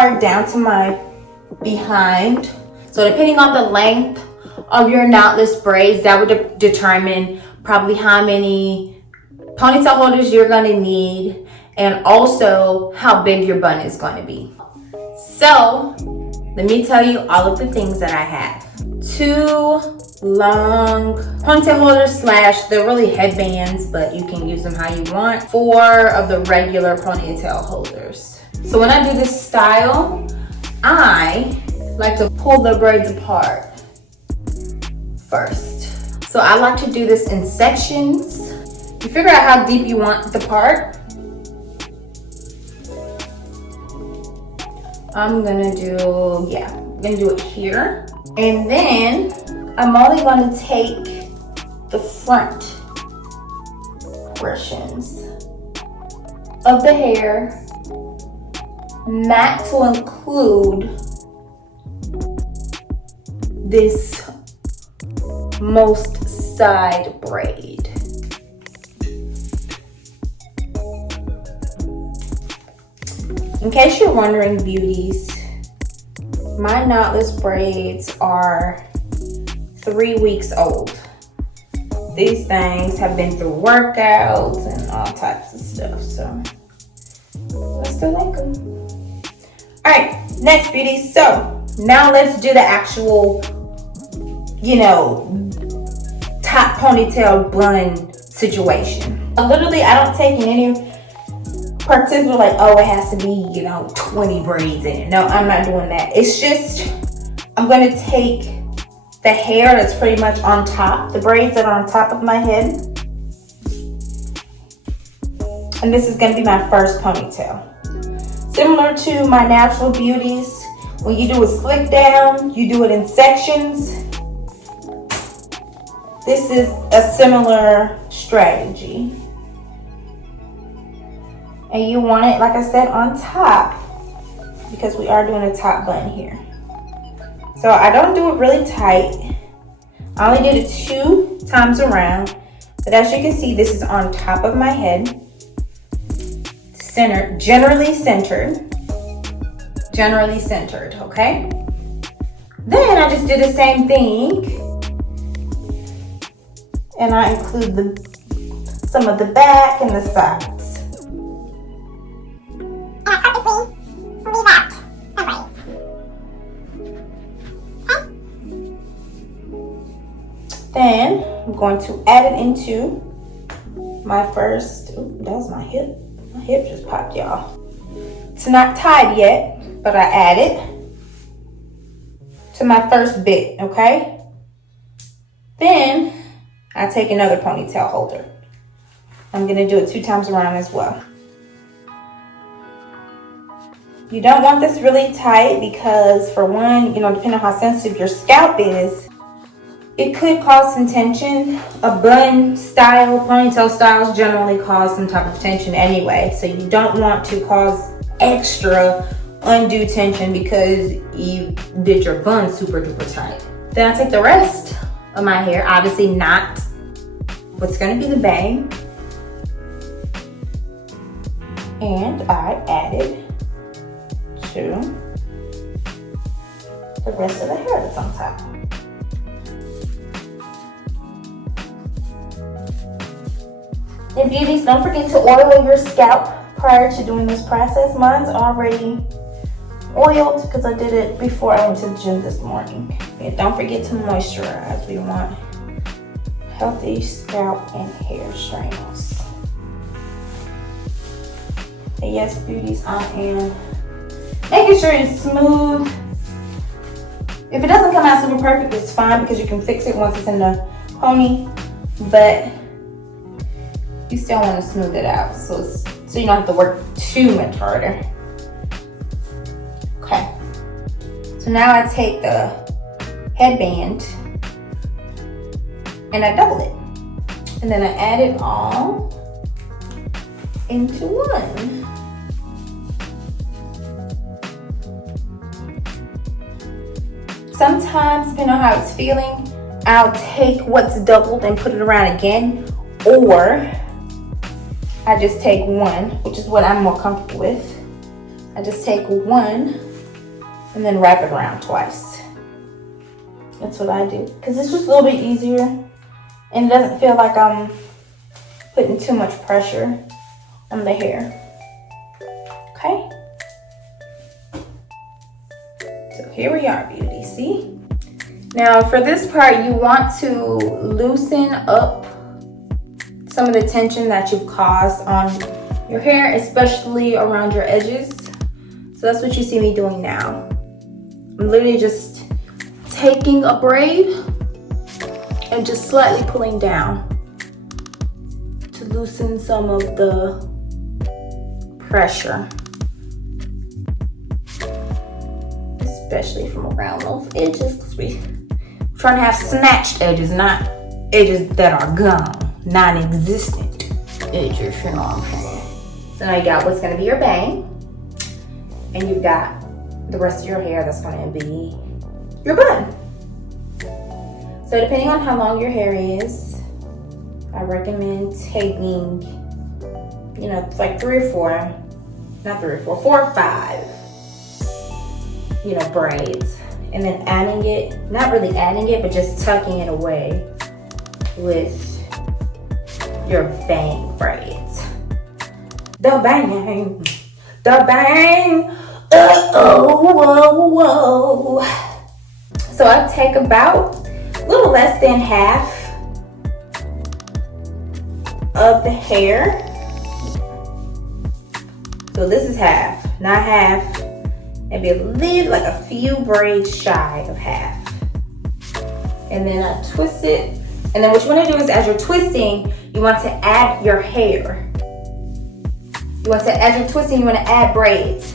part down to my behind. So depending on the length of your knotless braids, that would determine probably how many ponytail holders you're going to need, and also how big your bun is going to be. So let me tell you all of the things that I have. 2 long ponytail holders / they're really headbands, but you can use them how you want. 4 of the regular ponytail holders. So when I do this style, I like to pull the braids apart first. So I like to do this in sections. You figure out how deep you want the part. I'm gonna do it here. And then I'm only gonna take the front portions of the hair, not to include this most side braid. In case you're wondering, beauties, my knotless braids are 3 weeks old. These things have been through workouts and all types of stuff, so I still like them. All right, next, beauties. So now let's do the actual, top ponytail bun situation. Literally, I don't take in any particular, like, oh, it has to be, 20 braids in it. No, I'm not doing that. It's just, I'm going to take the hair that's pretty much on top, the braids that are on top of my head. And this is going to be my first ponytail. Similar to my natural beauties, when you do a slick down, you do it in sections. This is a similar strategy. And you want it, like I said, on top, because we are doing a top bun here. So I don't do it really tight. I only did it 2 times around. But as you can see, this is on top of my head. Centered, generally centered, okay? Then I just do the same thing. And I include some of the back and the sides. Then I'm going to add it into my first, that was my hip. My hip just popped, y'all. It's not tied yet, but I add it to my first bit, okay? Then I take another ponytail holder. I'm gonna do it 2 times around as well. You don't want this really tight because, for one, depending on how sensitive your scalp is, it could cause some tension. A bun style, ponytail styles generally cause some type of tension anyway. So you don't want to cause extra undue tension because you did your bun super duper tight. Then I take the rest of my hair, obviously not what's gonna be the bang, and I add it to the rest of the hair that's on top. And beauties, don't forget to oil your scalp prior to doing this process. Mine's already oiled because I did it before I went to the gym this morning. And don't forget to moisturize. We want healthy scalp and hair strands. And yes, beauties, I am making sure it's smooth. If it doesn't come out super perfect, it's fine because you can fix it once it's in the pony. But you still want to smooth it out so you don't have to work too much harder. Okay, so now I take the headband and I double it, and then I add it all into one. Sometimes, depending on how it's feeling, I'll take what's doubled and put it around again, or I just take one, which is what I'm more comfortable with. I just take one and then wrap it around twice. That's what I do, because it's just a little bit easier and it doesn't feel like I'm putting too much pressure on the hair. Okay, so here we are, beauty. See, now for this part you want to loosen up some of the tension that you've caused on your hair, especially around your edges. So that's what you see me doing now. I'm literally just taking a braid and just slightly pulling down to loosen some of the pressure, especially from around those edges, because we're trying to have snatched edges, not edges that are gone, non-existent edges, you know what I'm saying? So now you got what's gonna be your bang, and you've got the rest of your hair that's gonna be your bun. So depending on how long your hair is, I recommend taking, you know, like 4 or 5, you know, braids, and then adding it, not really adding it, but just tucking it away with your bang braids. The bang, whoa. So I take about a little less than half of the hair. So this is half, not half. Maybe a little, like a few braids shy of half. And then I twist it. And then what you want to do is, as you're twisting, you want to add your hair. As you're twisting, you want to add braids.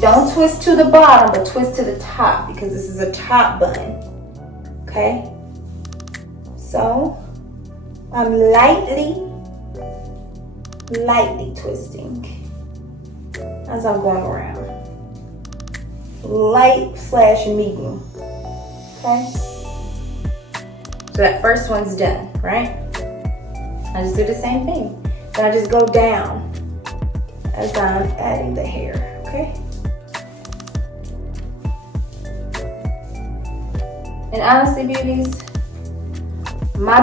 Don't twist to the bottom, but twist to the top, because this is a top bun. Okay? So I'm lightly twisting as I'm going around. Light/medium. Okay? So that first one's done, right? I just do the same thing. Then I just go down as I'm adding the hair, okay? And honestly, beauties, my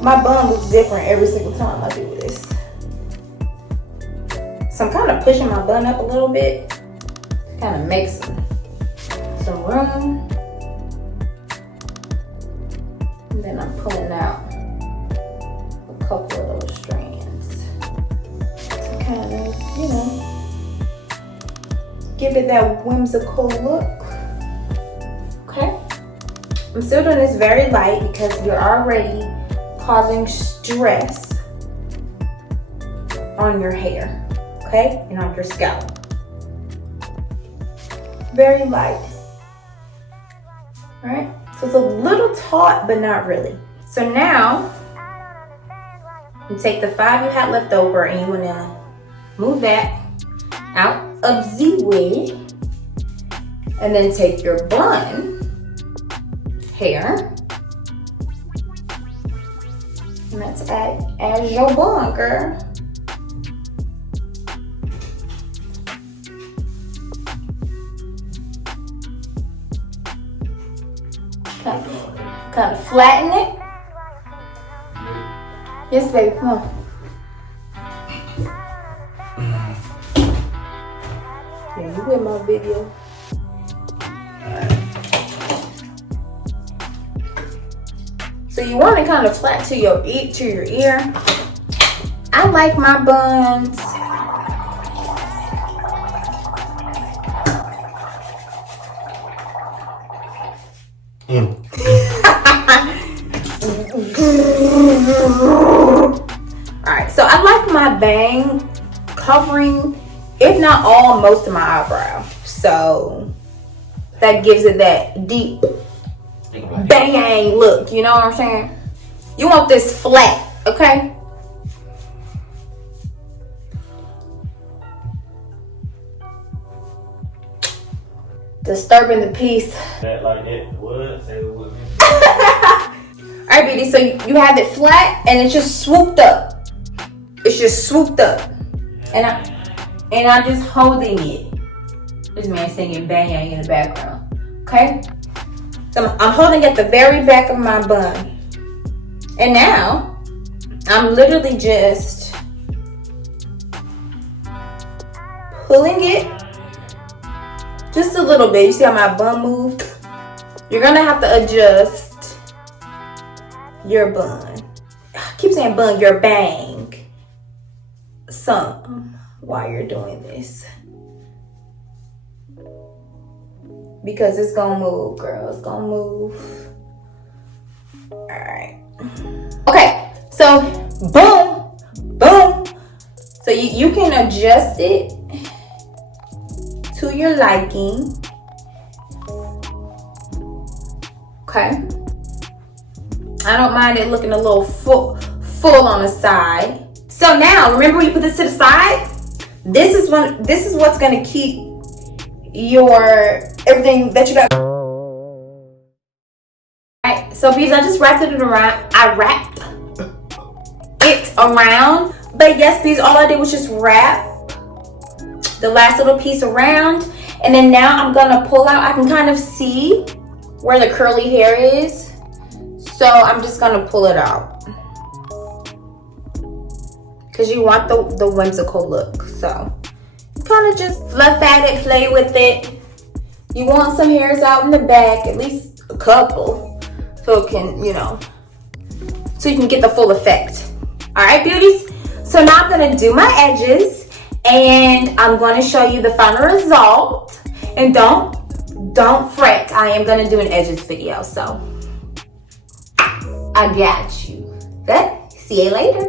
bun looks different every single time I do this. So I'm kind of pushing my bun up a little bit, kind of make some room. And then I'm pulling out a couple of those strands to kind of, you know, give it that whimsical look. Okay? I'm still doing this very light because you're already causing stress on your hair, okay? And on your scalp. Very light. All right? So it's a little taut, but not really. So now, you take the 5 you had left over and you wanna move that out of the way. And then take your bun hair. And that's as your bun, girl. Kind of flatten it. Yes, baby, come on. Yeah, you with my video. So you want it kind of flat to your ear. I like my buns Alright, so I like my bang covering, if not all, most of my eyebrow. So that gives it that deep bang look, you know what I'm saying? You want this flat, okay? Disturbing the peace. That like that would say it would. Alright, beauty, so you have it flat and it's just swooped up. It's just swooped up. And I'm just holding it. This man singing bang yang in the background. Okay? So I'm holding at the very back of my bun. And now, I'm literally just pulling it just a little bit. You see how my bun moved? You're gonna have to adjust your bun. I keep saying bun, your bang. Some while you're doing this. Because it's gonna move, girl. It's gonna move. Alright. Okay, so boom, boom. So you can adjust it to your liking. Okay. I don't mind it looking a little full on the side. So now, remember when you put this to the side? This is what's gonna keep your everything that you got. Alright, so because I just wrapped it around, I wrapped it around. But yes, please, all I did was just wrap the last little piece around. And then now I'm gonna pull out. I can kind of see where the curly hair is. So I'm just gonna pull it out. Because you want the whimsical look. So kind of just fluff at it, play with it. You want some hairs out in the back, at least a couple. So it can, you know, so you can get the full effect. All right, beauties. So now I'm gonna do my edges and I'm gonna show you the final result. And don't fret, I am gonna do an edges video, so I got you. Good, see you later.